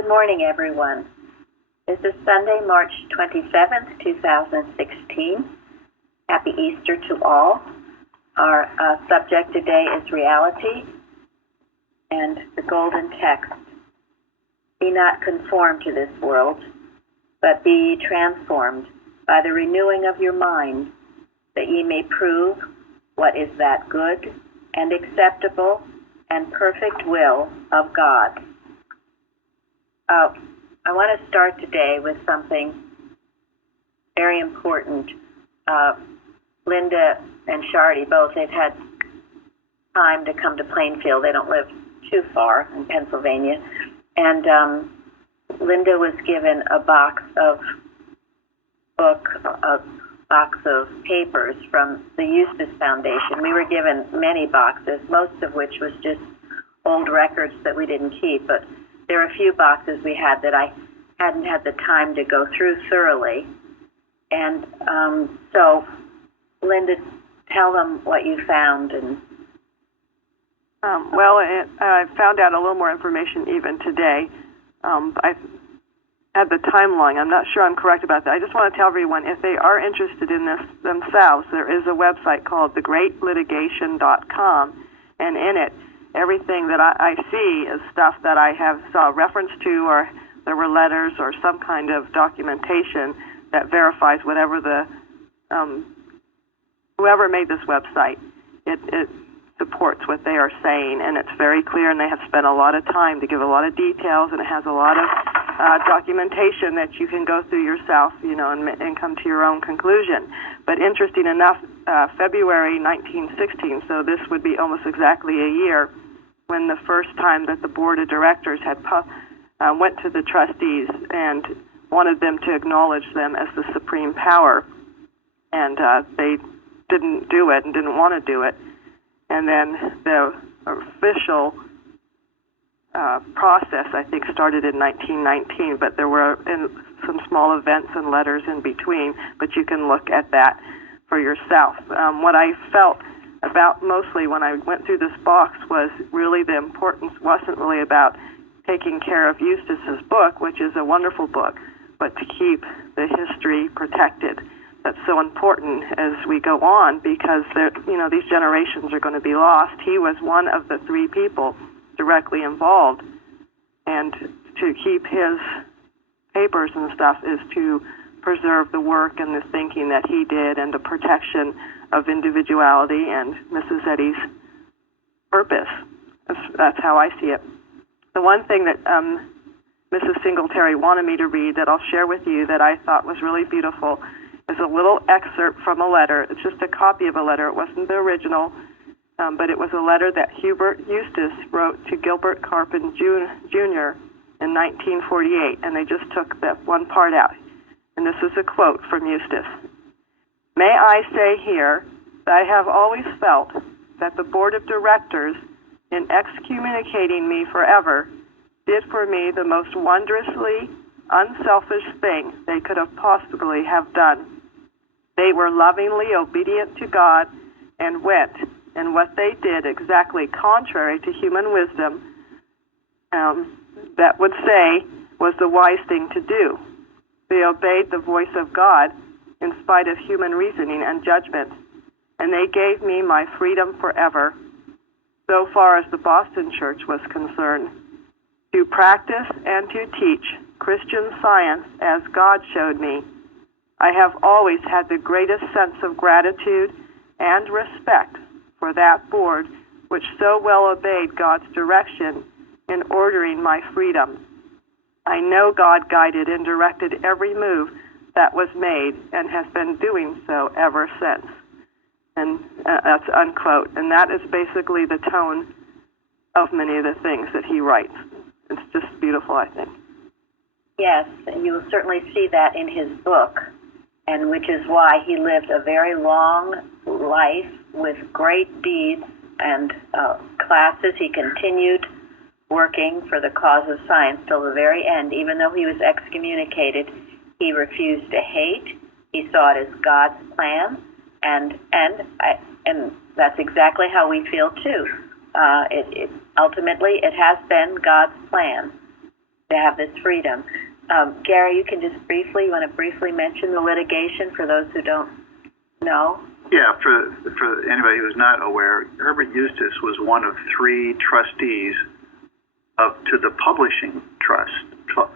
Good morning, everyone. This is Sunday, March 27th, 2016. Happy Easter to all. Our subject today is reality and the golden text. Be not conformed to this world, but be ye transformed by the renewing of your mind, that ye may prove what is that good and acceptable and perfect will of God. I want to start today with something very important. Linda and Shardy both, they've had time to come to Plainfield. They don't live too far in Pennsylvania. And Linda was given a box of papers from the Eustace Foundation. We were given many boxes, most of which was just old records that we didn't keep, but there are a few boxes we had that I hadn't had the time to go through thoroughly. And so, Linda, tell them what you found. And I found out a little more information even today. I had the timeline. I'm not sure I'm correct about that. I just want to tell everyone, if they are interested in this themselves, there is a website called thegreatlitigation.com, and in it, everything that I see is stuff that I have saw reference to, or there were letters or some kind of documentation that verifies whatever the whoever made this website. It supports what they are saying, and it's very clear, and they have spent a lot of time to give a lot of details, and it has a lot of documentation that you can go through yourself, and come to your own conclusion. But interesting enough, February 1916, so this would be almost exactly a year, when the first time that the board of directors had went to the trustees and wanted them to acknowledge them as the supreme power, and they didn't do it and didn't want to do it. And then the official process, I think, started in 1919, but there were some small events and letters in between, but you can look at that for yourself. What I felt about mostly when I went through this box was really the importance wasn't really about taking care of Eustace's book, which is a wonderful book, but to keep the history protected. That's so important as we go on, because these generations are going to be lost. He was one of the three people directly involved, and to keep his papers and stuff is to preserve the work and the thinking that he did, and the protection of individuality and Mrs. Eddy's purpose. That's how I see it. The one thing that Mrs. Singletary wanted me to read that I'll share with you that I thought was really beautiful is a little excerpt from a letter. It's just a copy of a letter. It wasn't the original, but it was a letter that Eustace wrote to Gilbert Carpin Jr. in 1948, and they just took that one part out. And this is a quote from Eustace. May I say here that I have always felt that the board of directors, in excommunicating me forever, did for me the most wondrously unselfish thing they could have possibly have done. They were lovingly obedient to God and went, in what they did exactly contrary to human wisdom, that would say was the wise thing to do. They obeyed the voice of God in spite of human reasoning and judgment, and they gave me my freedom forever, so far as the Boston Church was concerned, to practice and to teach Christian Science as God showed me. I have always had the greatest sense of gratitude and respect for that board which so well obeyed God's direction in ordering my freedom. I know God guided and directed every move that was made and has been doing so ever since. And that's unquote. And that is basically the tone of many of the things that he writes. It's just beautiful, I think. yes, and you will certainly see that in his book, and which is why he lived a very long life with great deeds and classes. He continued working for the cause of science till the very end. Even though he was excommunicated, he refused to hate. He saw it as God's plan, and that's exactly how we feel too. Ultimately, it has been God's plan have this freedom. Gary, you can just you want to briefly mention the litigation for those who don't know? Yeah, for anybody who's not aware, Herbert Eustace was one of 3 trustees to the publishing trust,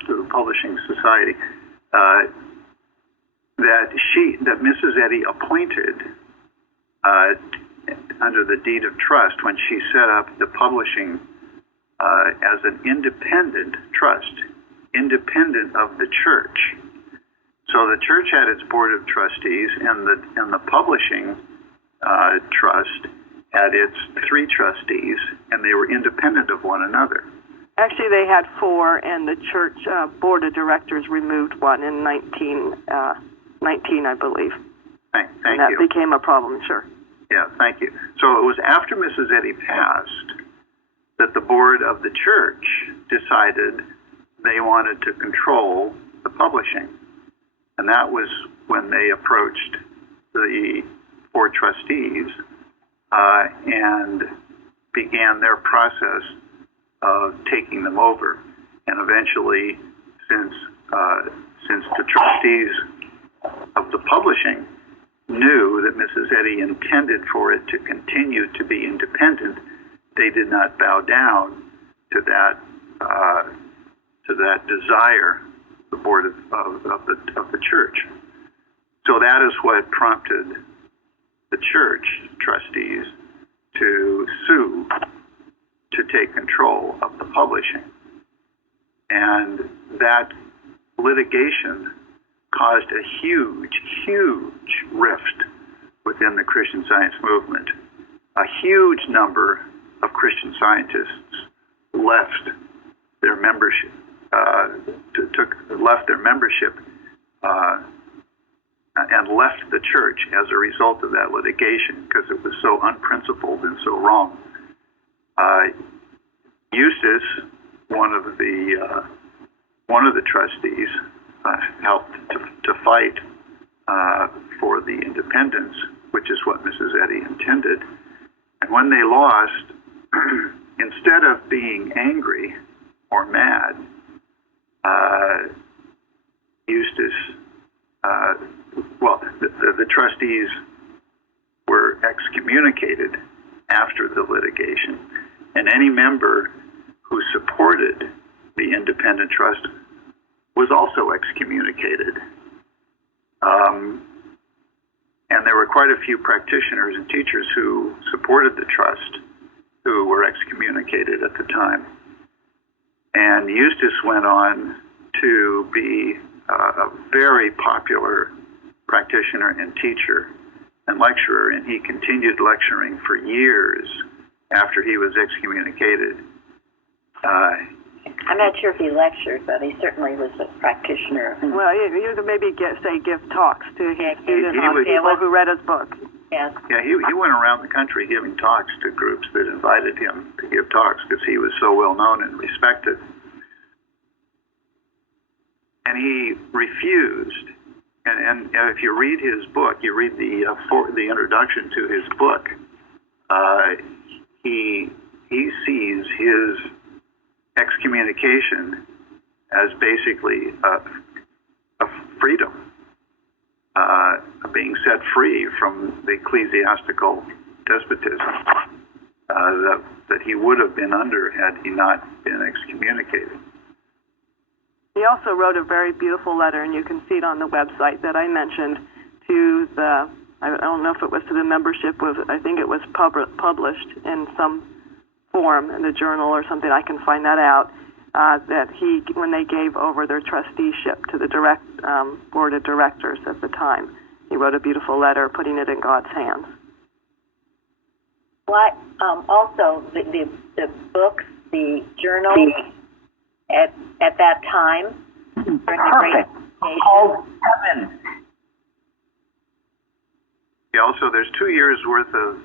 to the publishing society, that Mrs. Eddy appointed under the deed of trust when she set up the publishing as an independent trust, independent of the church. So the church had its board of trustees, and the publishing trust had its 3 trustees, and they were independent of one another. Actually, they had 4, and the church board of directors removed one in 1919, I believe. Thank and that you. became a problem, sure. Yeah, thank you. So it was after Mrs. Eddy passed that the board of the church decided they wanted to control the publishing. And that was when they approached the 4 trustees and began their process of taking them over. And eventually, since the trustees of the publishing knew that Mrs. Eddy intended for it to continue to be independent, they did not bow down to that desire, the board of the church. So that is what prompted the church trustees to sue to take control of the publishing. And that litigation caused a huge rift within the Christian Science movement. A huge number of Christian scientists left their membership, and left the church as a result of that litigation because it was so unprincipled and so wrong. Eustace, one of the trustees, helped to fight for the independence, which is what Mrs. Eddy intended. And when they lost, instead of being angry or mad, Eustace, the trustees were excommunicated after the litigation, and any member who supported the independent trust was also excommunicated. And there were quite a few practitioners and teachers who supported the trust who were excommunicated at the time. And Eustace went on to be a very popular practitioner and teacher and lecturer, and he continued lecturing for years after he was excommunicated. I'm not sure if he lectured, but he certainly was a practitioner. Well, you could maybe give talks to students who read his book. Yes. Yeah, he went around the country giving talks to groups that invited him to give talks because he was so well known and respected. And he refused. And if you read his book, you read the introduction to his book, he sees his excommunication as basically a freedom, being set free from the ecclesiastical despotism that he would have been under had he not been excommunicated. He also wrote a very beautiful letter, and you can see it on the website that I mentioned, to the, I don't know if it was to the membership, I think it was published in some form in the journal or something, I can find that out, that when they gave over their trusteeship to the board of directors at the time, he wrote a beautiful letter putting it in God's hands. What, also, the books, the journal, at that time, during the Great Called Heaven. Yeah, also, there's 2 years worth of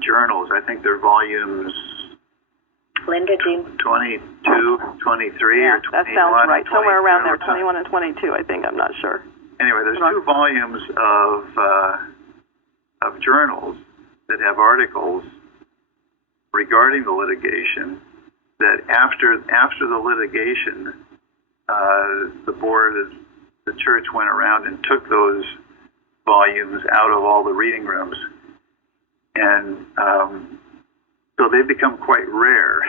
journals. I think they're volumes Linda, do you? 22, 23, Yeah, or 21. that sounds right. Somewhere around there, 22. 21 and 22, I think. I'm not sure. Anyway, there's 2 volumes of journals that have articles regarding the litigation that after the litigation, the board of the church went around and took those volumes out of all the reading rooms, and so they become quite rare.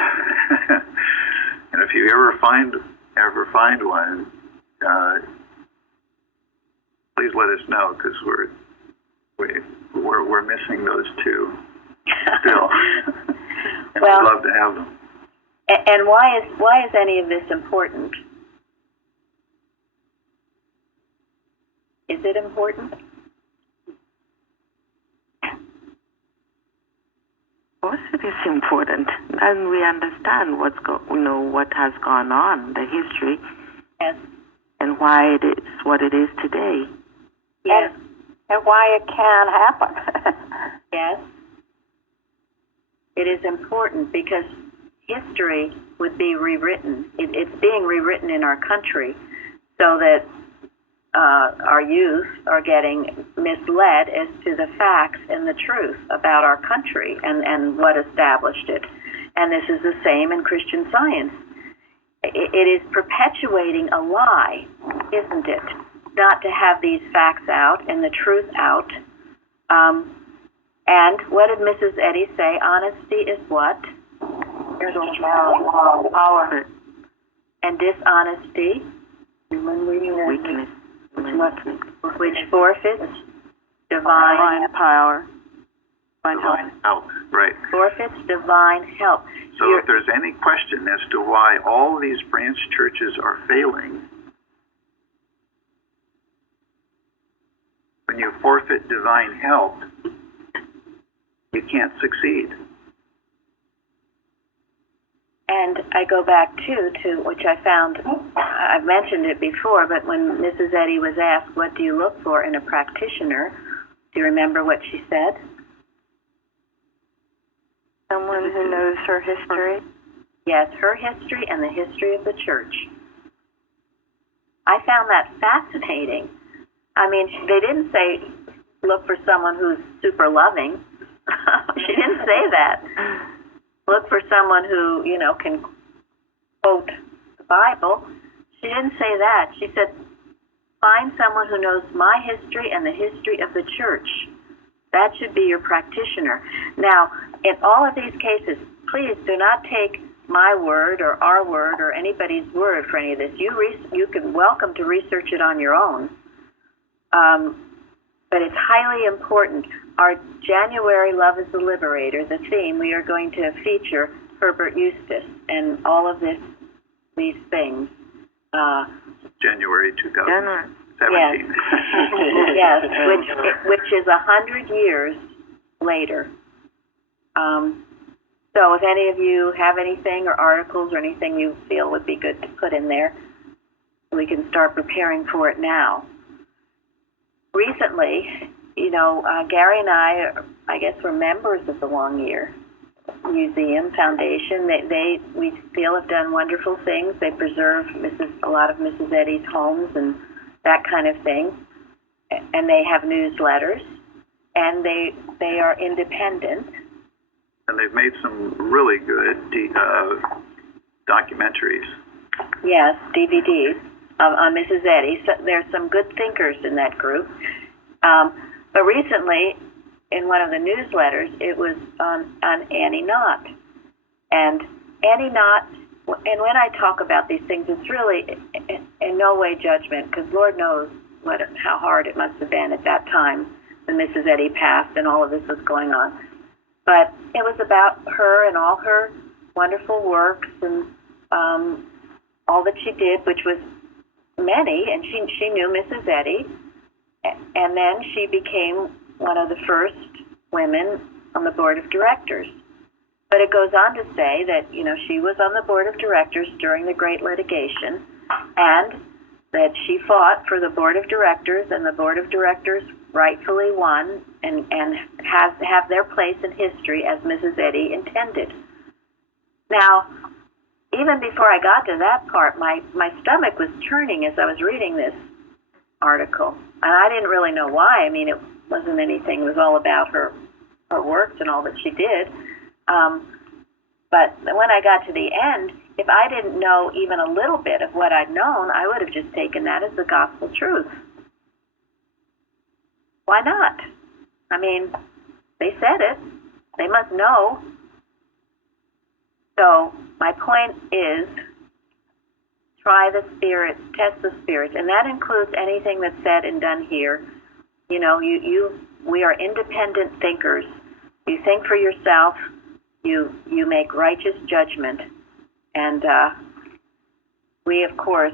And if you ever find one, please let us know, because we're missing those two still. And Well, we'd love to have them. And why is any of this important? Is it important? Of course, it is important, and we understand what has gone on, the history, Yes. and why it is what it is today. Yes. And why it can happen. Yes. It is important because history would be rewritten. It's being rewritten in our country so that our youth are getting misled as to the facts and the truth about our country and what established it. And this is the same in Christian Science. It is perpetuating a lie, isn't it? Not to have these facts out and the truth out. And what did Mrs. Eddy say? Honesty is what? Power. And dishonesty, Weakness. which forfeits divine power, divine help. Divine help, right. forfeits divine help. So if there's any question as to why all these branch churches are failing, when you forfeit divine help, you can't succeed. And I go back to which I found, I've mentioned it before, but when Mrs. Eddy was asked, what do you look for in a practitioner? Do you remember what she said? Someone who knows her history. Yes, her history and the history of the church. I found that fascinating. I mean, they didn't say look for someone who's super loving. She didn't say that. Look for someone who, can quote the Bible. She didn't say that. She said, find someone who knows my history and the history of the church. That should be your practitioner. Now, in all of these cases, please do not take my word or our word or anybody's word for any of this. You can welcome to research it on your own. But it's highly important. Our January Love is the Liberator, the theme, we are going to feature Herbert Eustace and all of these things. January 2017. Yes, which is 100 years later. So if any of you have anything or articles or anything you feel would be good to put in there, we can start preparing for it now. Recently, Gary and I guess, were members of the Longyear Foundation. We feel, have done wonderful things. They preserve a lot of Mrs. Eddy's homes and that kind of thing. And they have newsletters, and they are independent. And they've made some really good documentaries. Yes, DVDs on Mrs. Eddy. So there's some good thinkers in that group. But recently, in one of the newsletters, it was on Annie Knott. And Annie Knott, and when I talk about these things, it's really in no way judgment, because Lord knows how hard it must have been at that time when Mrs. Eddy passed and all of this was going on. But it was about her and all her wonderful works and all that she did, which was many, and she knew Mrs. Eddy. And then she became one of the first women on the board of directors. But it goes on to say that, she was on the board of directors during the Great Litigation, and that she fought for the board of directors, and the board of directors rightfully won and have their place in history as Mrs. Eddy intended. Now, even before I got to that part, my stomach was turning as I was reading this article. And I didn't really know why. I mean, it wasn't anything. It was all about her works and all that she did. But when I got to the end, if I didn't know even a little bit of what I'd known, I would have just taken that as the gospel truth. Why not? I mean, they said it. They must know. So my point is, try the spirits, test the spirits, and that includes anything that's said and done here. You know, we are independent thinkers. You think for yourself. You make righteous judgment, and we, of course,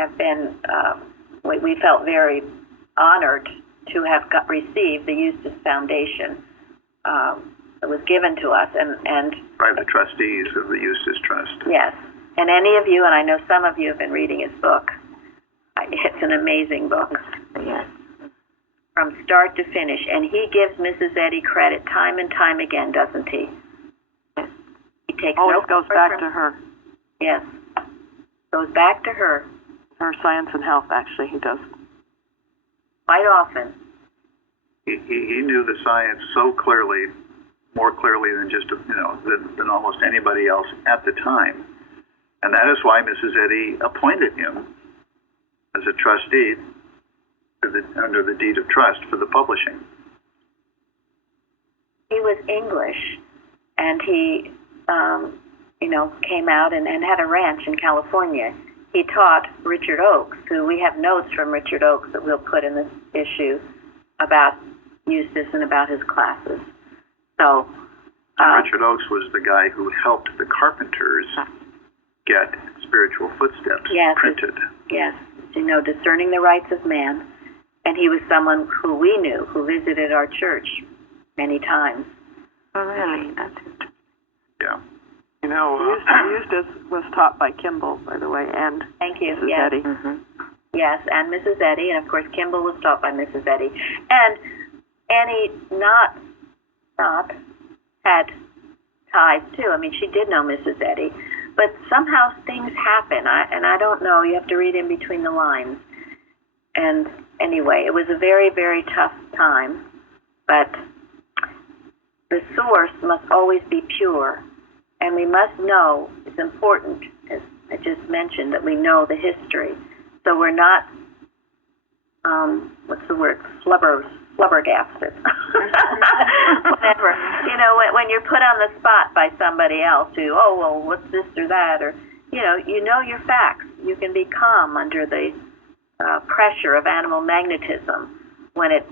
have been. We felt very honored to have received the Eustace Foundation. It was given to us, and By the trustees of the Eustace Trust. yes, and any of you, and I know some of you have been reading his book. It's an amazing book. Yes. From start to finish, and he gives Mrs. Eddy credit time and time again, doesn't he? He takes Always no goes comfort back from- to her. Yes, goes back to her Her science and health, actually, he does. quite often. He knew the science so clearly, more clearly than just than almost anybody else at the time, and that is why Mrs. Eddy appointed him as a trustee under the deed of trust for the publishing. He was English, and he, came out and had a ranch in California. He taught Richard Oakes, who we have notes from Richard Oakes that we'll put in this issue about Eustace and about his classes. So, Richard Oakes was the guy who helped the Carpenters get Spiritual Footsteps printed. Yes, discerning the rights of man. And he was someone who we knew, who visited our church many times. Oh, really? That's interesting. Yeah. You know, Eustace was taught by Kimball, by the way, and Thank you. Mrs. Yes. Eddy. Mm-hmm. Yes, and Mrs. Eddy, and of course Kimball was taught by Mrs. Eddy. And Annie not had ties too. I mean, she did know Mrs. Eddy, but somehow things happen, and I don't know. You have to read in between the lines. And anyway, it was a very, very tough time, but the source must always be pure, and we must know, it's important, as I just mentioned, that we know the history. So we're not, flubbergasted. Whatever. When you're put on the spot by somebody else who, what's this or that, or, you know your facts. You can be calm under the pressure of animal magnetism when it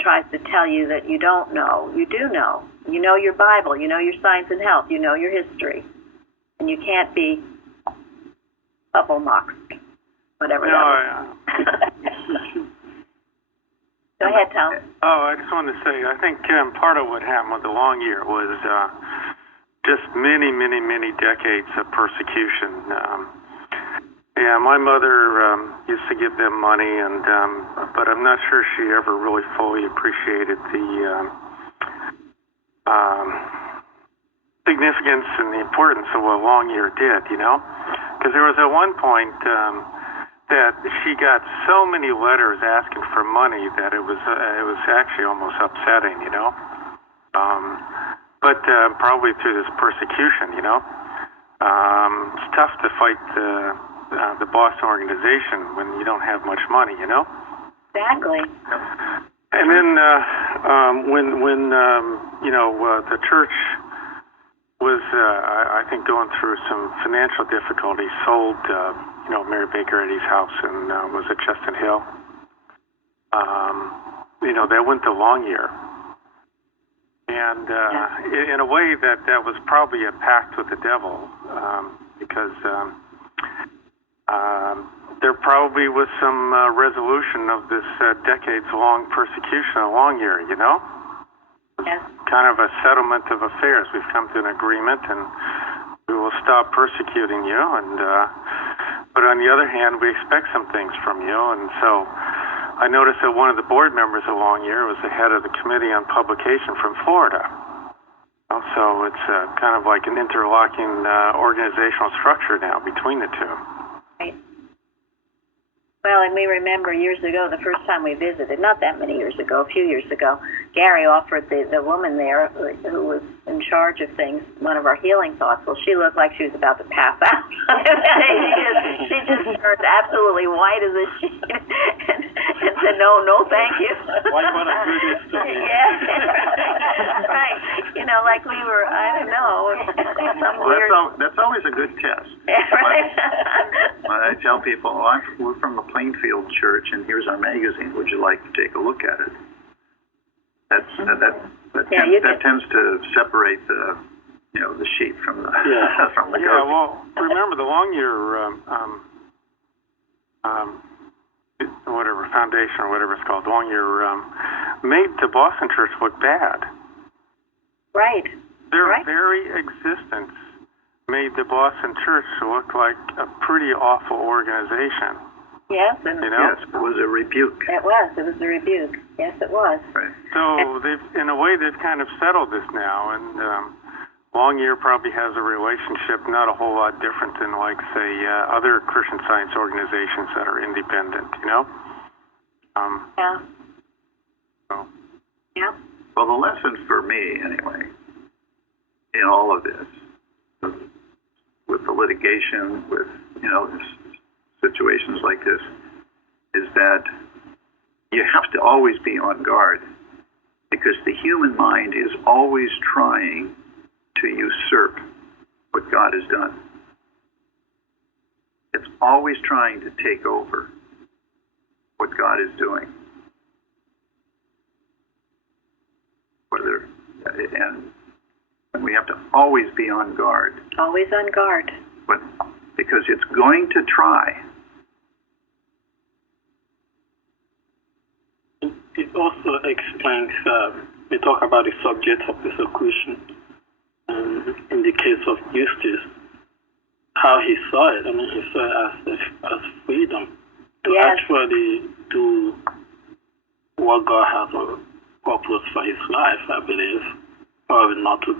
tries to tell you that you don't know. You do know. You know your Bible. You know your science and health. You know your history. And you can't be bubble-mocked, whatever that is. Go ahead, Tom. I just wanted to say, I think part of what happened with the Longyear was just many, many, many decades of persecution. Yeah, my mother used to give them money, but I'm not sure she ever really fully appreciated the significance and the importance of what Longyear did, because there was at one point that she got so many letters asking for money that it was actually almost upsetting, but probably through this persecution, it's tough to fight the Boston organization when you don't have much money, Exactly. And then when the church was, I think, going through some financial difficulties, sold, Mary Baker Eddy's house and was at Chestnut Hill. They went to Longyear. And in a way that was probably a pact with the devil, because there probably was some resolution of this decades-long persecution of Longyear, Yes. Kind of a settlement of affairs. We've come to an agreement, and we will stop persecuting you. But on the other hand, we expect some things from you. And so I noticed that one of the board members of Longyear was the head of the Committee on Publication from Florida. So it's kind of like an interlocking organizational structure now between the two. Right. Well, and we remember years ago, the first time we visited, not that many years ago, a few years ago, Gary offered the woman there who was in charge of things one of our healing thoughts. Well, she looked like she was about to pass out. she just turned absolutely white as a sheet and said, no, thank you. What a good history. Yeah. Right. You know, like we were, I don't know, some weird... That's always a good test. Yeah, right. When I tell people, we're from the Plainfield Church, and here's our magazine. Would you like to take a look at it? That tends to separate the sheep from the from the goat. Yeah, well, remember the Longyear whatever foundation or whatever it's called, Longyear made the Boston Church look bad. Right. Their very existence made the Boston Church look like a pretty awful organization. Yes, and Yes, it was a rebuke. It was a rebuke. Yes, it was. Right. So in a way, they've kind of settled this now, and Longyear probably has a relationship not a whole lot different than, like, say, other Christian Science organizations that are independent. Yeah. So. Yeah. Well, the lesson for me, anyway, in all of this, with the litigation, with situations like this, is that you have to always be on guard, because the human mind is always trying to usurp what God has done. It's always trying to take over what God is doing. And we have to always be on guard. Always on guard. But because it's going to try. It also explains, we talk about the subject of persecution. In the case of Eustace, how he saw it. I mean, he saw it as freedom to actually do what God has a purpose for his life, I believe. Probably not to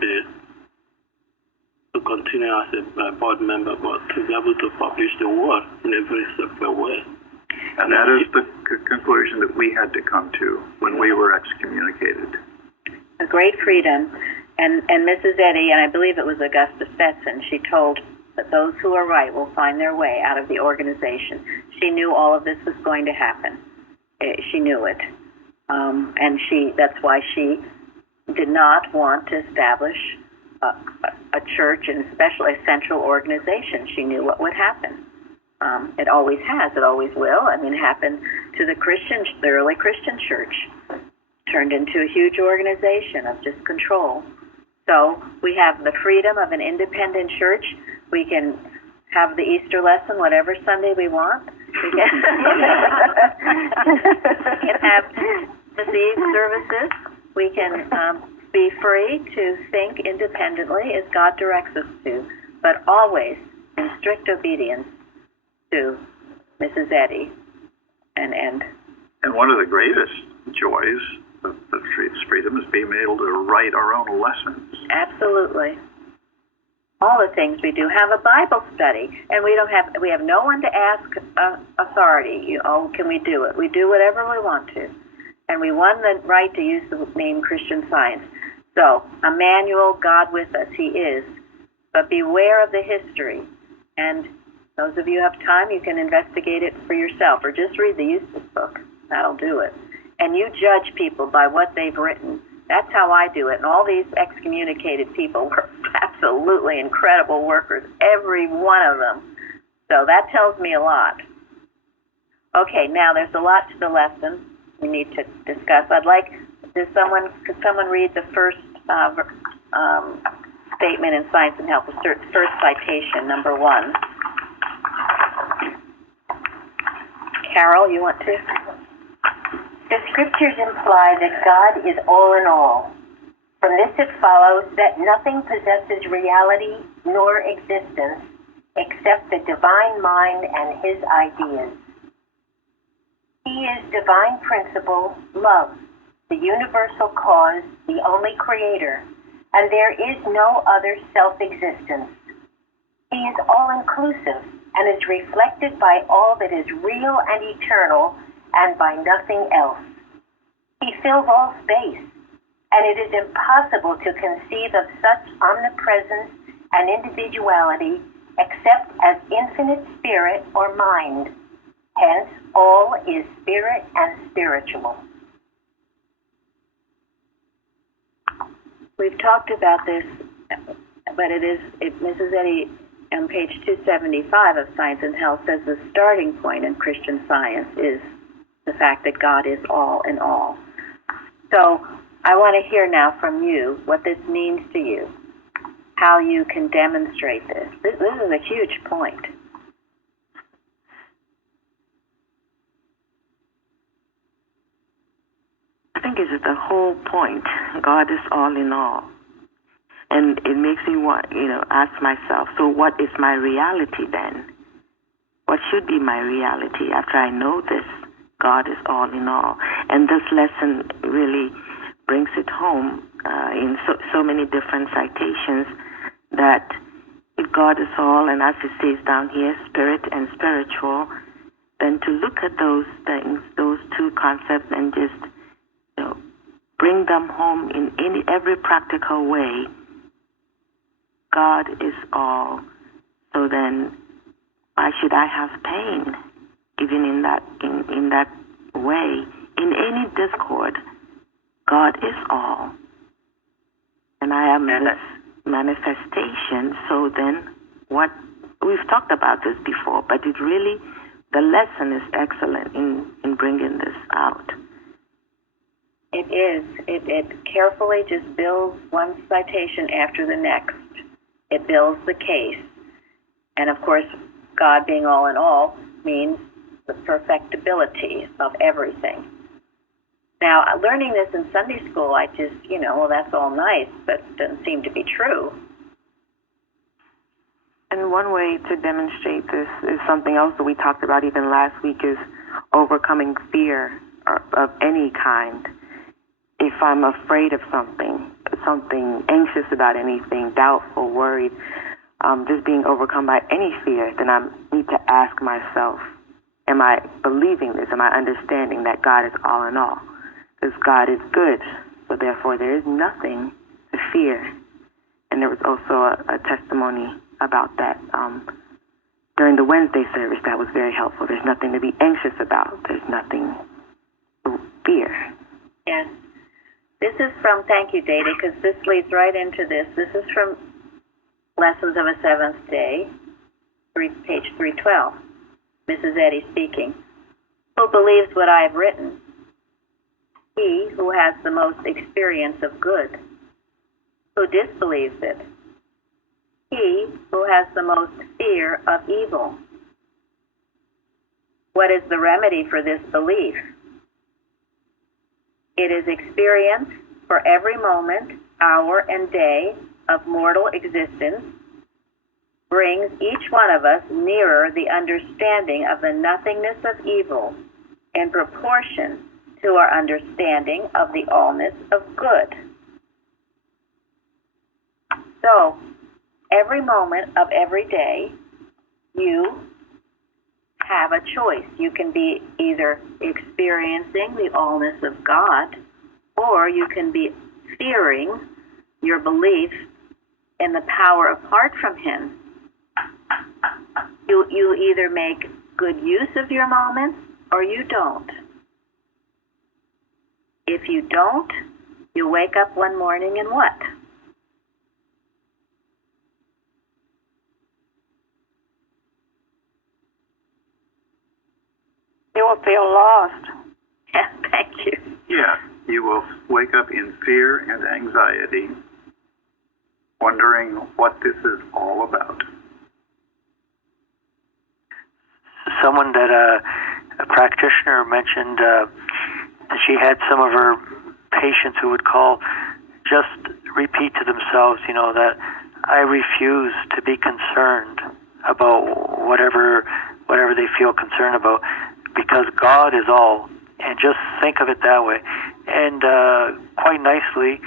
continue as a board member, but to be able to publish the word in a very separate way. And that is the conclusion that we had to come to when we were excommunicated. A great freedom. And Mrs. Eddy, and I believe it was Augusta Stetson, she told that those who are right will find their way out of the organization. She knew all of this was going to happen. She knew it. And that's why she did not want to establish a church, and especially a central organization. She knew what would happen. It always has. It always will. I mean, it happened to the early Christian church. Turned into a huge organization of just control. So we have the freedom of an independent church. We can have the Easter lesson whatever Sunday we want. We can, we can have the Eve services. We can be free to think independently as God directs us to, but always in strict obedience to Mrs. Eddy. And one of the greatest joys of freedom is being able to write our own lessons. Absolutely. All the things we do. Have a Bible study, and we have no one to ask authority. Can we do it? We do whatever we want to, and we won the right to use the name Christian Science. So, Emmanuel, God with us, He is. But beware of the history. And those of you who have time, you can investigate it for yourself, or just read the Eustace book. That'll do it. And you judge people by what they've written. That's how I do it. And all these excommunicated people were absolutely incredible workers, every one of them. So that tells me a lot. Okay, now there's a lot to the lesson we need to discuss. Could someone read the first statement in Science and Health, the first citation, number 1? Carol, you want to? The scriptures imply that God is all in all. From this it follows that nothing possesses reality nor existence except the divine mind and his ideas. He is divine principle, love, the universal cause, the only creator, and there is no other self-existence. He is all-inclusive and is reflected by all that is real and eternal and by nothing else. He fills all space and it is impossible to conceive of such omnipresence and individuality except as infinite spirit or mind. Hence, all is spirit and spiritual. We've talked about this, but Mrs. Eddy on page 275 of Science and Health says the starting point in Christian Science is the fact that God is all in all. So I want to hear now from you what this means to you, how you can demonstrate this. This is a huge point. I think it's the whole point. God is all in all. And it makes me want, ask myself, so what is my reality then? What should be my reality after I know this? God is all in all. And this lesson really brings it home in so many different citations that if God is all, and as it says down here, spirit and spiritual, then to look at those things, those two concepts, and just bring them home in every practical way. God is all. So then, why should I have pain? Even in that way, in any discord, God is all, and I am this manifestation. So then, what we've talked about this before, but it really, the lesson is excellent in bringing this out. It is. It carefully just builds one citation after the next. It builds the case. And of course, God being all in all means the perfectibility of everything. Now, learning this in Sunday school, I just, well, that's all nice, but it doesn't seem to be true. And one way to demonstrate this is something else that we talked about even last week, is overcoming fear of any kind. If I'm afraid of something anxious about anything, doubtful, worried, just being overcome by any fear, then I need to ask myself, am I believing this? Am I understanding that God is all in all? Because God is good, so therefore there is nothing to fear. And there was also a testimony about that during the Wednesday service that was very helpful. There's nothing to be anxious about. There's nothing to fear. Yes. This is from, thank you, Data, because this leads right into this. This is from Lessons of a Seventh Day, page 312. Mrs. Eddy speaking. Who believes what I have written? He who has the most experience of good. Who disbelieves it? He who has the most fear of evil. What is the remedy for this belief? It is experience for every moment, hour, and day of mortal existence brings each one of us nearer the understanding of the nothingness of evil in proportion to our understanding of the allness of good. So, every moment of every day, you have a choice. You can be either experiencing the allness of God, or you can be fearing your belief in the power apart from Him. You either make good use of your moments, or you don't. If you don't, you wake up one morning and what? You will feel lost. Yeah, thank you. Yeah, you will wake up in fear and anxiety, wondering what this is all about. Someone that a practitioner mentioned that she had some of her patients who would call, just repeat to themselves, that I refuse to be concerned about whatever they feel concerned about, because God is all, and just think of it that way. And quite nicely,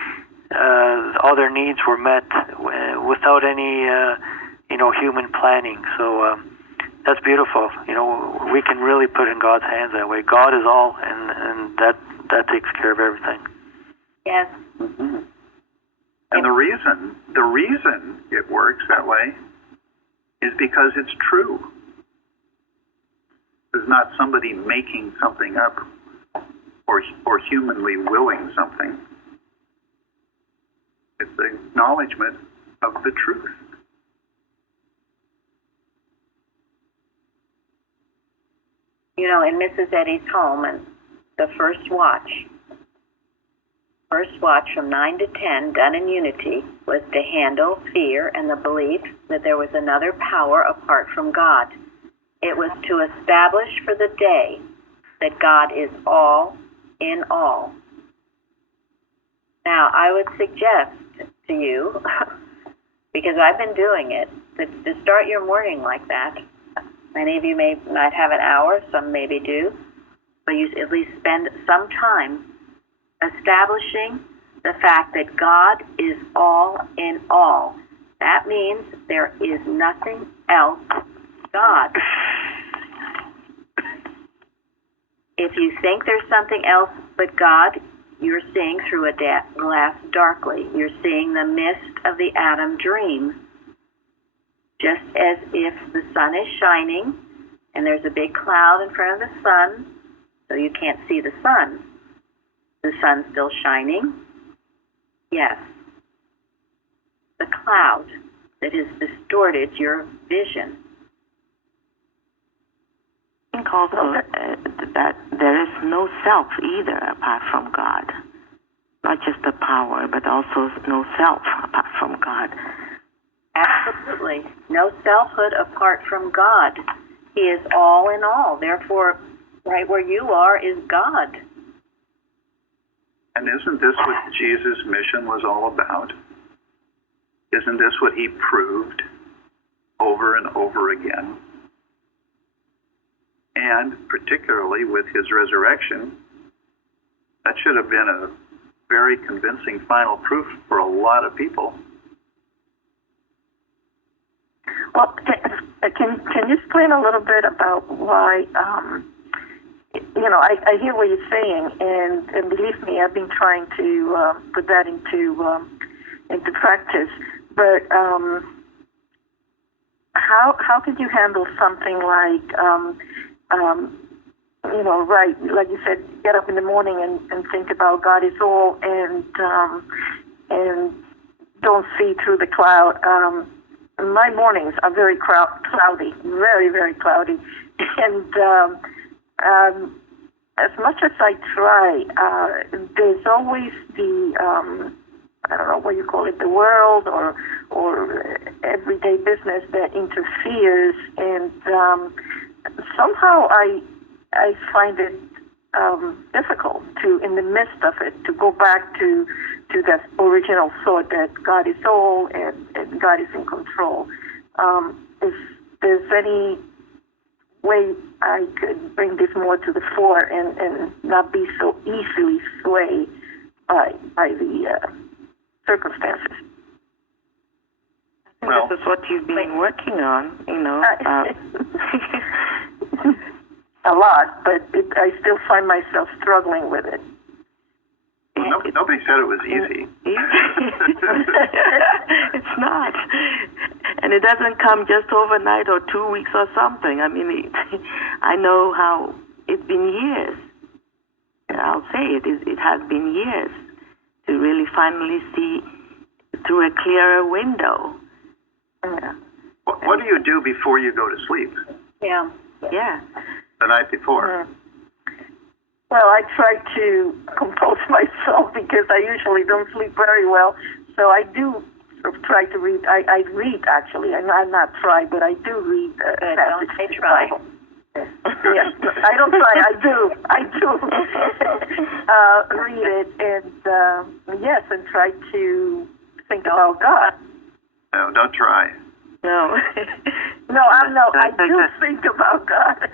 all their needs were met without any, human planning. So that's beautiful. We can really put in God's hands that way. God is all, and that takes care of everything. Yes. Mm-hmm. And the reason it works that way is because it's true. It's not somebody making something up or humanly willing something. It's the acknowledgement of the truth. You know, in Mrs. Eddy's home, and the first watch from 9 to 10, done in unity, was to handle fear and the belief that there was another power apart from God. It was to establish for the day that God is all in all. Now, I would suggest to you, because I've been doing it, to start your morning like that. Many of you might have an hour, some maybe do, but you at least spend some time establishing the fact that God is all in all. That means there is nothing else God. If you think there's something else but God, you're seeing through a glass darkly. You're seeing the mist of the Adam dream. Just as if the sun is shining and there's a big cloud in front of the sun, so you can't see the sun. The sun's still shining? Yes. The cloud that has distorted your vision. I think also that there is no self either apart from God. Not just the power, but also no self apart from God. Absolutely. No selfhood apart from God. He is all in all. Therefore, right where you are is God. And isn't this what Jesus' mission was all about? Isn't this what he proved over and over again? And particularly with his resurrection, that should have been a very convincing final proof for a lot of people. Well, can you explain a little bit about why, I hear what you're saying, and believe me, I've been trying to put that into practice, but how could you handle something like, right, like you said, get up in the morning and think about God is all, and don't see through the cloud. My mornings are very cloudy, very, very cloudy. And as much as I try, there's always the, I don't know what you call it, the world or everyday business that interferes. And somehow I find it difficult to, in the midst of it, to go back to that original thought that God is all and God is in control. If there's any way I could bring this more to the fore and not be so easily swayed by the circumstances. I think this is what you've been working on, a lot, but I still find myself struggling with it. Well, nobody said it was easy. It's not. And it doesn't come just overnight or 2 weeks or something. I mean, I know how it's been years. I'll say it has been years to really finally see through a clearer window. Yeah. What do you do before you go to sleep? Yeah. Yeah. The night before? Well, I try to compose myself because I usually don't sleep very well. So I do sort of try to read. I read, actually. I'm not try, but I do read. Don't say try. Yes, I don't try. I do read it, and yes, and try to think about God. No, don't try. No. I do think about God.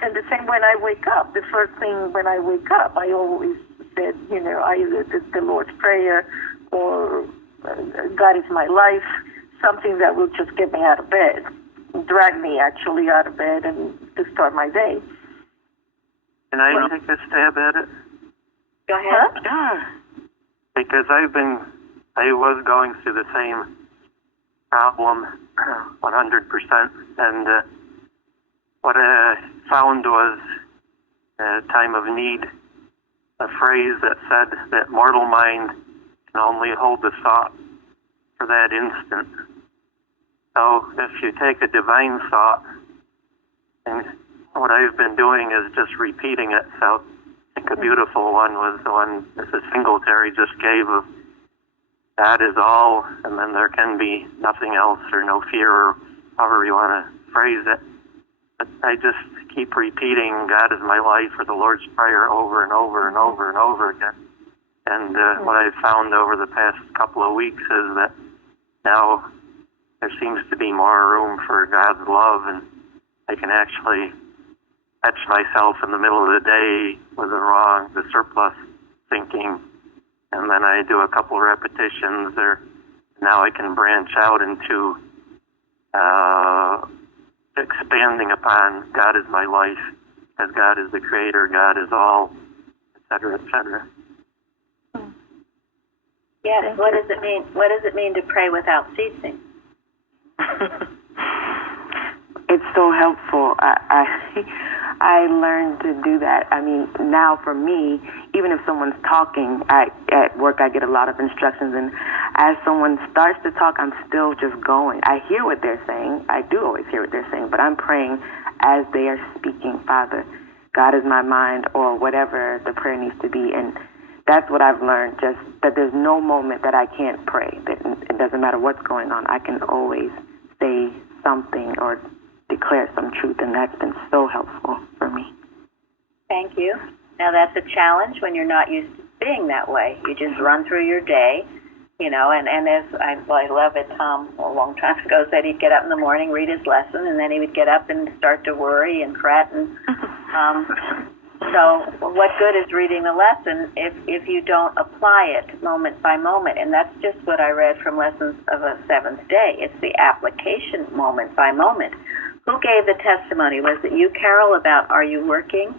And the same when I wake up. The first thing when I wake up, I always said, either the Lord's Prayer or God is my life, something that will just get me out of bed, drag me actually out of bed and to start my day. Can I take a stab at it? Go ahead. Huh? because I was going through the same problem 100%, and what I found was a time of need, a phrase that said that mortal mind can only hold the thought for that instant. So if you take a divine thought, and what I've been doing is just repeating it. So I think a beautiful one was the one Mrs. Singletary just gave of God is all, and then there can be nothing else or no fear, or however you want to phrase it. But I just keep repeating God is my life, or the Lord's Prayer over and over and over and over again. And what I've found over the past couple of weeks is that now there seems to be more room for God's love, and I can actually catch myself in the middle of the day with the surplus thinking, and then I do a couple repetitions there. Now I can branch out into expanding upon God is my life, as God is the creator, God is all, etc., etc. Yes, what does it mean? What does it mean to pray without ceasing? It's so helpful. I learned to do that. I mean, now for me, even if someone's talking at work, I get a lot of instructions, and as someone starts to talk, I'm still just going. I hear what they're saying. I do always hear what they're saying, but I'm praying as they are speaking. Father, God is my mind, or whatever the prayer needs to be, and that's what I've learned, just that there's no moment that I can't pray. That it doesn't matter what's going on. I can always say something or declare some truth, and that's been so helpful for me. Thank you. Now that's a challenge when you're not used to being that way. You just run through your day, and as I love it, Tom, a long time ago, said he'd get up in the morning, read his lesson, and then he would get up and start to worry and fret. And so what good is reading the lesson if you don't apply it moment by moment? And that's just what I read from Lessons of a Seventh Day. It's the application moment by moment. Who gave the testimony? Was it you, Carol, about are you working?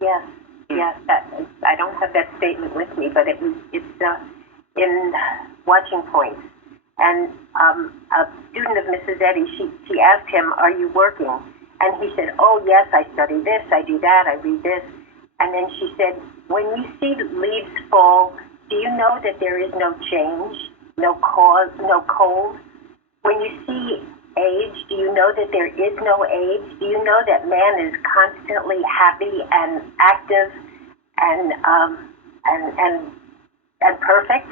Yes. I don't have that statement with me, but it's in Watching Points. And a student of Mrs. Eddy, she asked him, are you working? And he said, oh, yes, I study this, I do that, I read this. And then she said, when you see the leaves fall, do you know that there is no change, no cause, no cold? When you see age, do you know that there is no age? Do you know that man is constantly happy and active and perfect?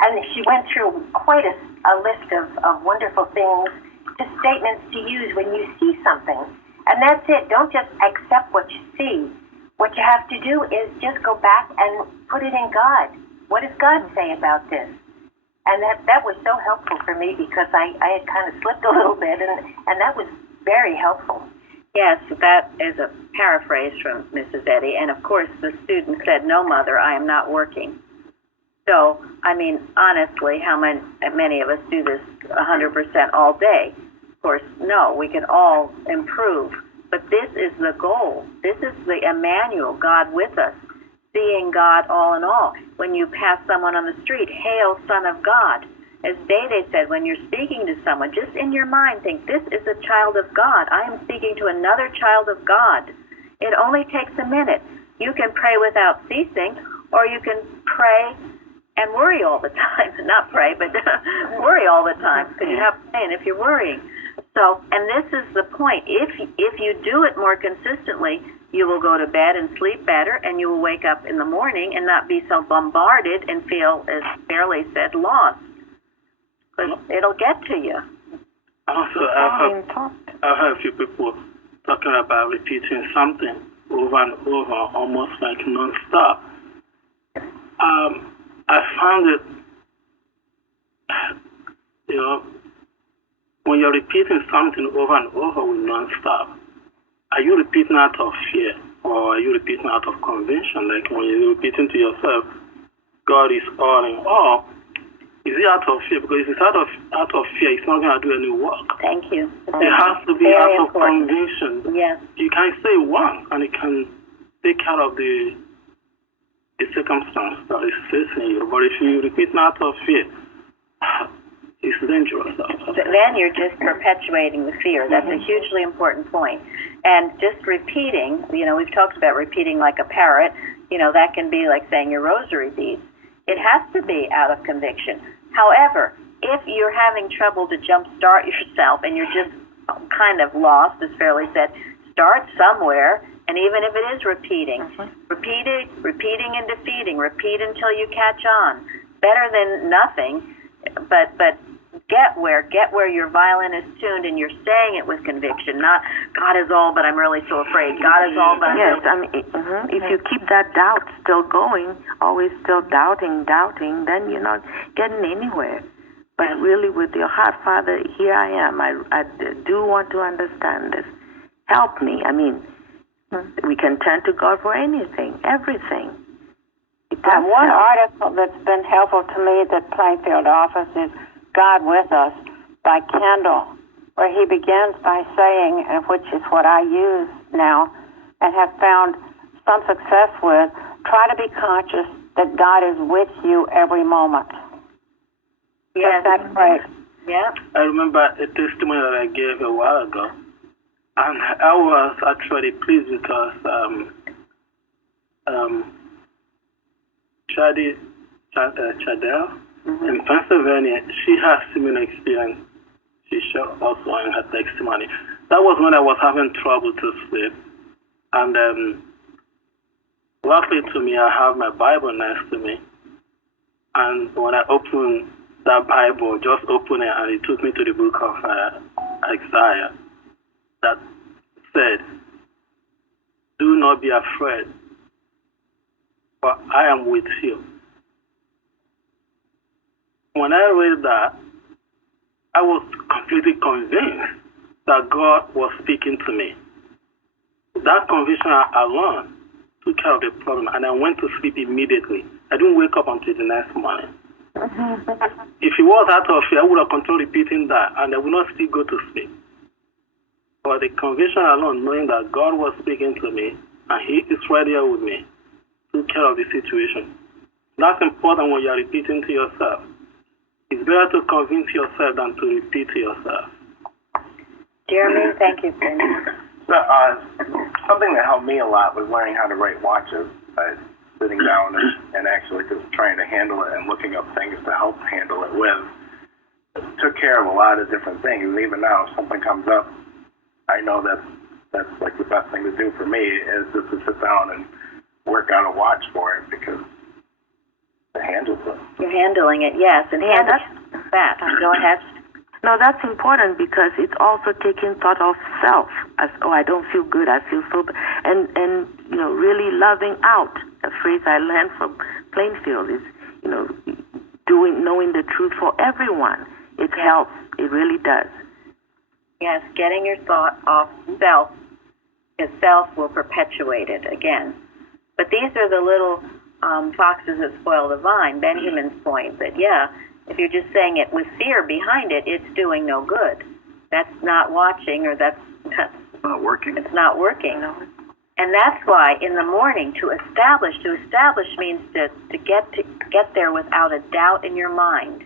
And she went through quite a list of wonderful things, just statements to use when you see something. And that's it. Don't just accept what you see. What you have to do is just go back and put it in God. What does God say about this? And that was so helpful for me because I had kind of slipped a little bit, and that was very helpful. Yes, that is a paraphrase from Mrs. Eddy. And, of course, the student said, no, Mother, I am not working. So, I mean, honestly, how many of us do this 100% all day? Of course, no, we can all improve. But this is the goal. This is the Emmanuel, God with us, seeing God all in all. When you pass someone on the street, hail, Son of God. As Dede said, when you're speaking to someone, just in your mind think, this is a child of God. I am speaking to another child of God. It only takes a minute. You can pray without ceasing, or you can pray and worry all the time. Not pray, but worry all the time, because you're not praying if you're worrying. So, and this is the point. If you do it more consistently, you will go to bed and sleep better, and you will wake up in the morning and not be so bombarded and feel, as Fairley said, lost. Because it'll get to you. Also, I've heard a few people talking about repeating something over and over, almost like non-stop. I found it, when you're repeating something over and over with non-stop, are you repeating out of fear, or are you repeating out of conviction? Like when you're repeating to yourself, God is all in all, is it out of fear? Because if it's out of fear, it's not going to do any work. Thank you. It has to be Very out of important. conviction. Yes. You can say one, and it can take care of the a circumstance that is facing you. But if you repeat out of fear, it's dangerous. Then you're just perpetuating the fear. That's a hugely important point. And just repeating, we've talked about repeating like a parrot, that can be like saying your rosary beads. It has to be out of conviction. However, if you're having trouble to jumpstart yourself and you're just kind of lost, as Fairly said, start somewhere, and even if it is repeating, repeating and defeating, repeat until you catch on. Better than nothing, but get where your violin is tuned and you're saying it with conviction, not God is all, but I'm really so afraid. God is all, but I'm If you keep that doubt still going, always still doubting, then you're not getting anywhere. But really with your heart, Father, here I am. I do want to understand this. Help me. We can turn to God for anything, everything. One article that's been helpful to me that Plainfield offers is God with Us by Kendall, where he begins by saying, and which is what I use now and have found some success with, try to be conscious that God is with you every moment. Yes, that's great. Yeah. I remember a testimony that I gave a while ago, and I was actually pleased because Chadell in Pennsylvania, she has similar experience. She shared also in her testimony. That was when I was having trouble to sleep, and luckily to me, I have my Bible next to me, and when I opened that Bible, just open it, and it took me to the book of Isaiah that said, "Do not be afraid, for I am with you." When I read that, I was completely convinced that God was speaking to me. That conviction alone took care of the problem, and I went to sleep immediately. I didn't wake up until the next morning. If it was out of fear, I would have continued repeating that, and I would not still go to sleep. But the conviction alone, knowing that God was speaking to me, and He is right here with me, took care of the situation. That's important when you are repeating to yourself. It's better to convince yourself than to repeat to yourself. Jeremy, thank you. Something that helped me a lot was learning how to write watches. Sitting down and actually just trying to handle it and looking up things to help handle it with. It took care of a lot of different things. And even now, if something comes up, I know that's like the best thing to do for me is just to sit down and work out a watch for it because it handles it. You're handling it, yes. And that's that. Go ahead. No, that's important because it's also taking thought of self as, I don't feel good, I feel so bad. And really loving out. A phrase I learned from Plainfield is, knowing the truth for everyone. It helps. It really does. Yes, getting your thought off self, because self will perpetuate it again. But these are the little foxes that spoil the vine, Benjamin's point, that, if you're just saying it with fear behind it, it's doing no good. That's not watching, or that's not working. It's not working. And that's why in the morning to establish means to get there without a doubt in your mind.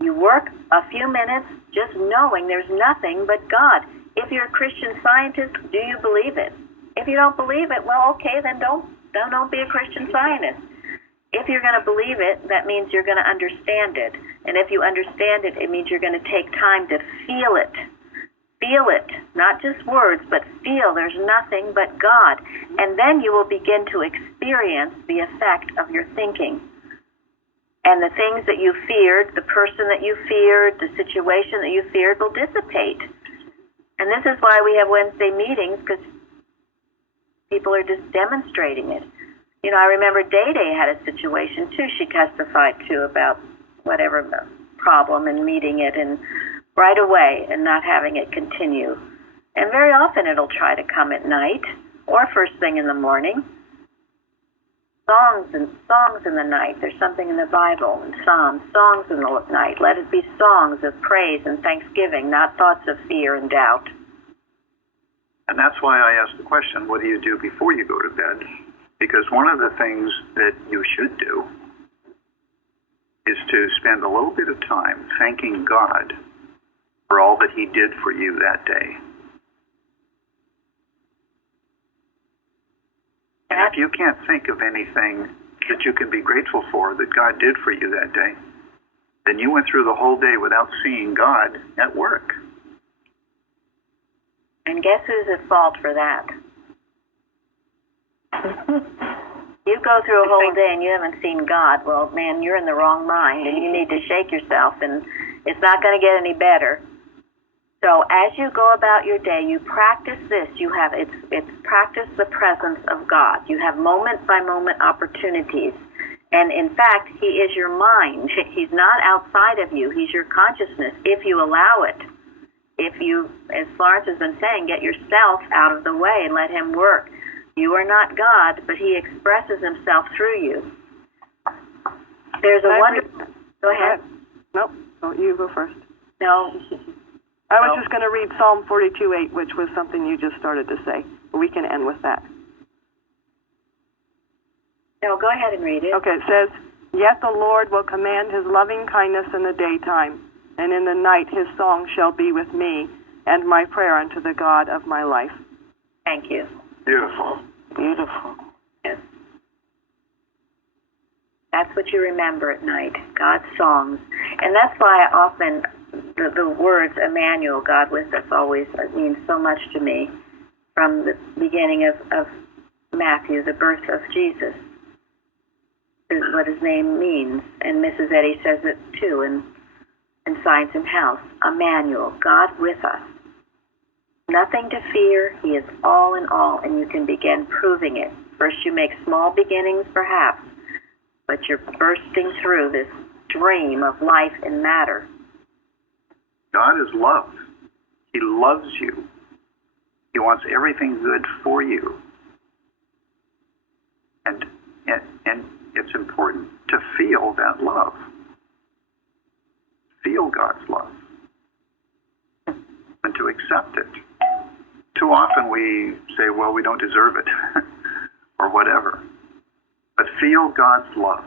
You work a few minutes just knowing there's nothing but God. If you're a Christian Scientist, do you believe it? If you don't believe it, well, okay, then don't be a Christian Scientist. If you're going to believe it, that means you're going to understand it. And if you understand it, it means you're going to take time to feel it. Feel it, not just words, but feel there's nothing but God. And then you will begin to experience the effect of your thinking. And the things that you feared, the person that you feared, the situation that you feared will dissipate. And this is why we have Wednesday meetings, because people are just demonstrating it. I remember Day Day had a situation, too, she testified to about whatever problem and meeting it and right away and not having it continue. And very often it'll try to come at night or first thing in the morning. Songs in the night. There's something in the Bible and Psalms. Songs in the night. Let it be songs of praise and thanksgiving, not thoughts of fear and doubt. And that's why I asked the question, what do you do before you go to bed? Because one of the things that you should do is to spend a little bit of time thanking God for all that he did for you that day. And if you can't think of anything that you can be grateful for that God did for you that day, then you went through the whole day without seeing God at work. And guess who's at fault for that? You go through a whole day and you haven't seen God. Well, man, you're in the wrong mind, and you need to shake yourself, and it's not going to get any better. So as you go about your day, you practice this. It's practice the presence of God. You have moment-by-moment opportunities. And in fact, he is your mind. He's not outside of you. He's your consciousness, if you allow it. If you, as Florence has been saying, get yourself out of the way and let him work. You are not God, but he expresses himself through you. There's a wonderful... Go ahead. Nope. You go first. No. I was just going to read Psalm 42:8, which was something you just started to say. We can end with that. No, go ahead and read it. Okay, it says, "Yet the Lord will command his loving kindness in the daytime, and in the night his song shall be with me, and my prayer unto the God of my life." Thank you. Beautiful. Beautiful. Yes. That's what you remember at night, God's songs. And that's why I often, the words Emmanuel, God with us, always means so much to me from the beginning of Matthew, the birth of Jesus, is what his name means. And Mrs. Eddy says it too in Science and Health. Emmanuel, God with us. Nothing to fear. He is all in all, and you can begin proving it. First you make small beginnings, perhaps, but you're bursting through this dream of life and matter. God is love. He loves you. He wants everything good for you. And it's important to feel that love. Feel God's love. And to accept it. Too often we say, well, we don't deserve it, or whatever. But feel God's love.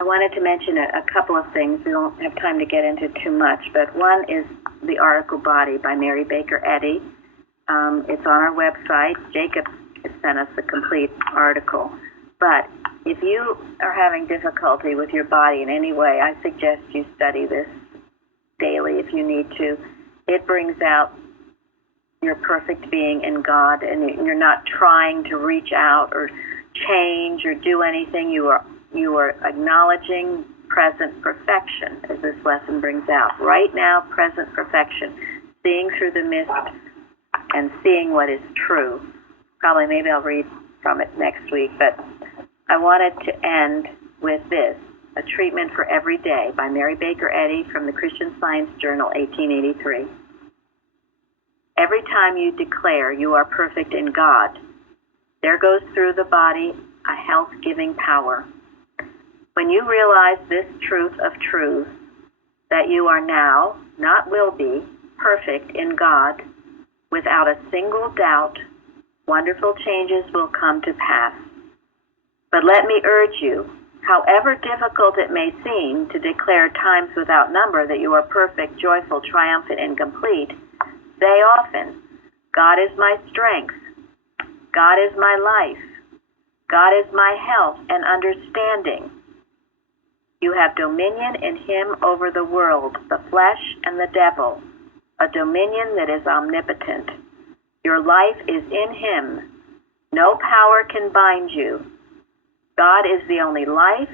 I wanted to mention a couple of things. We don't have time to get into too much, but one is The Article Body by Mary Baker Eddy. It's on our website. Jacob has sent us the complete article. But if you are having difficulty with your body in any way, I suggest you study this daily if you need to. It brings out your perfect being in God, and you're not trying to reach out or change or do anything. You are acknowledging present perfection, as this lesson brings out. Right now, present perfection, seeing through the mist and seeing what is true. Probably maybe I'll read from it next week, but I wanted to end with this. A Treatment for Every Day by Mary Baker Eddy from the Christian Science Journal, 1883. Every time you declare you are perfect in God, there goes through the body a health-giving power. When you realize this truth of truths, that you are now, not will be, perfect in God, without a single doubt, wonderful changes will come to pass. But let me urge you, however difficult it may seem to declare times without number that you are perfect, joyful, triumphant, and complete, say often, God is my strength, God is my life, God is my health and understanding. You have dominion in him over the world, the flesh, and the devil, a dominion that is omnipotent. Your life is in him. No power can bind you. God is the only life.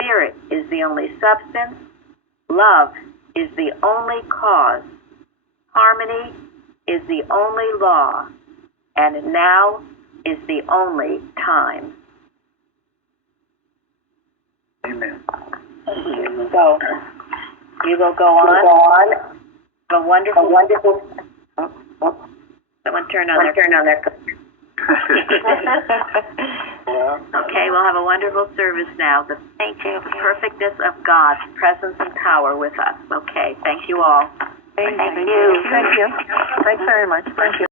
Spirit is the only substance. Love is the only cause. Harmony is the only law. And now is the only time. Amen. So, you will go on. A wonderful. Someone turn on their. Okay, we'll have a wonderful service now. The perfectness of God's presence and power with us. Okay, thank you all. Thank you. Thank you. Thanks very much. Thank you.